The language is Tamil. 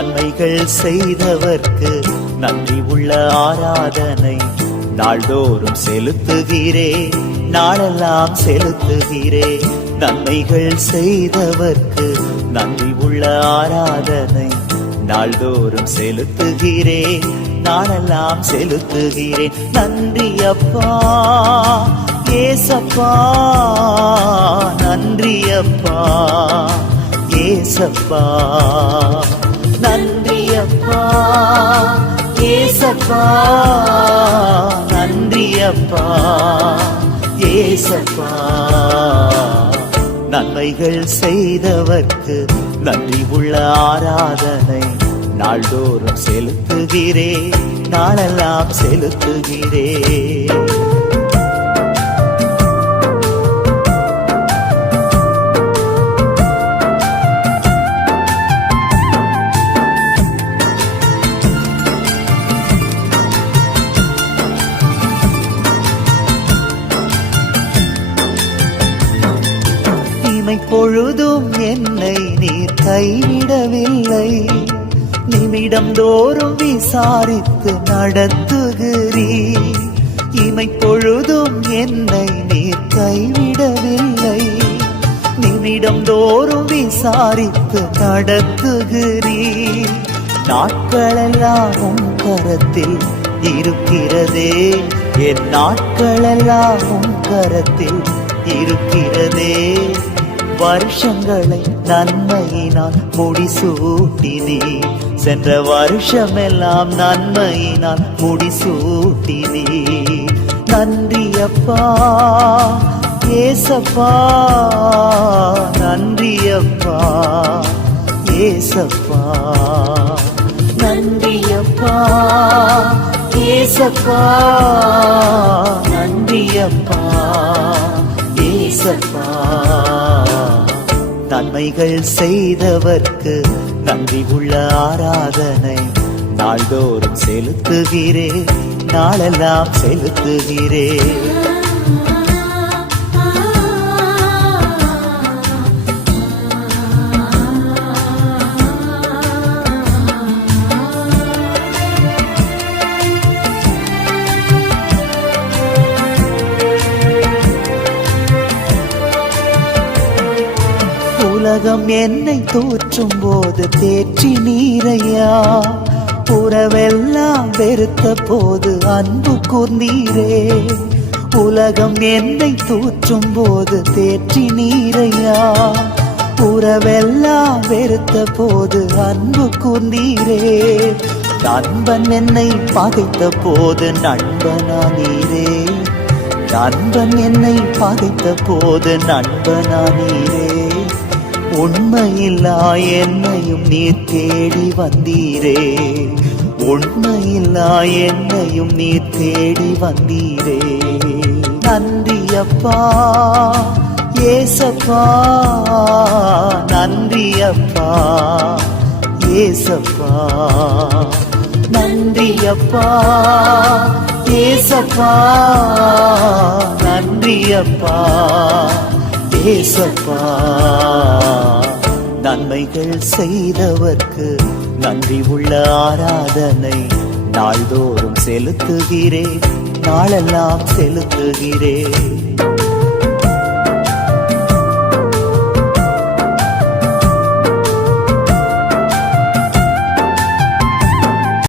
நன்மைகள் செய்தவர்க்கு நன்றி உள்ள ஆராதனை நாள்தோறும் செலுத்துகிறேன், நாளெல்லாம் செலுத்துகிறேன். நன்மைகள் செய்தவர்க்கு நன்றி உள்ள ஆராதனை நாள்தோறும் செலுத்துகிறேன், நாளெல்லாம் செலுத்துகிறேன். நன்றி அப்பா ஏசப்பா, நன்றி அப்பா ஏசப்பா, நன்றி அப்பா ஏசப்பா, நன்றி அப்பா ஏசப்பா. நன்மைகள் செய்தவர்க்கு நன்றி உள்ள ஆராதனை நாள்தோறும் செலுத்துகிறேன், நாளெல்லாம் செலுத்துகிறேன். பொழுதும் என்னை நீர் கைவிடவில்லை, நிமிடம் தோறும் விசாரித்து நடத்துகிறீர். இமை பொழுதும் என்னை நீர் கைவிடவில்லை, நிமிடம் தோறும் விசாரித்து நடத்துகிறீர். நாட்களெல்லாம் உம் கரத்தில் இருக்கிறதே, என் நாட்களெல்லாம் உம் கரத்தில் இருக்கிறதே. வருஷங்களை நன்மையினால் முடிசூட்டினே, சென்ற வருஷமெல்லாம் நன்மையினால் முடிசூட்டினே. நன்றி அப்பா ஏசப்பா, நன்றி அப்பா ஏசப்பா, நன்றி அப்பா ஏசப்பா, நன்றி அப்பா ஏசப்பா. நன்மைகள் செய்தவர்க்கு நன்றி உள்ள ஆராதனை நாள்தோறும் செலுத்துகிறேன், நாளெல்லாம் செலுத்துகிறேன். உலகம் என்னை தோற்றும் போது தேற்றி நீரையா, உறவெல்லாம் வெறுத்த போது அன்பு கூர்ந்தீரே. உலகம் என்னை தூற்றும் போது தேற்றி நீரையா, உறவெல்லாம் வெறுத்த போது அன்பு கூர்ந்தீரே. நண்பன் என்னை பகைத்த போது நண்பனானீரே, நண்பன் என்னை பகைத்த போது நண்பனானீரே. உண்மையில்லா என்னையும் நீர் தேடி வந்தீரே, உண்மையில்லா என்னையும் நீர் தேடி வந்தீரே. நன்றி அப்பா ஏசப்பா, நன்றி அப்பா ஏசப்பா, நன்றி அப்பா ஏசப்பா, நன்றி அப்பா ஏசப்பா. நன்மைகள் செய்தவர்க்கு நன்றி உள்ள ஆராதனை நாள்தோறும் செலுத்துகிறேன், நாளெல்லாம் செலுத்துகிறேன்.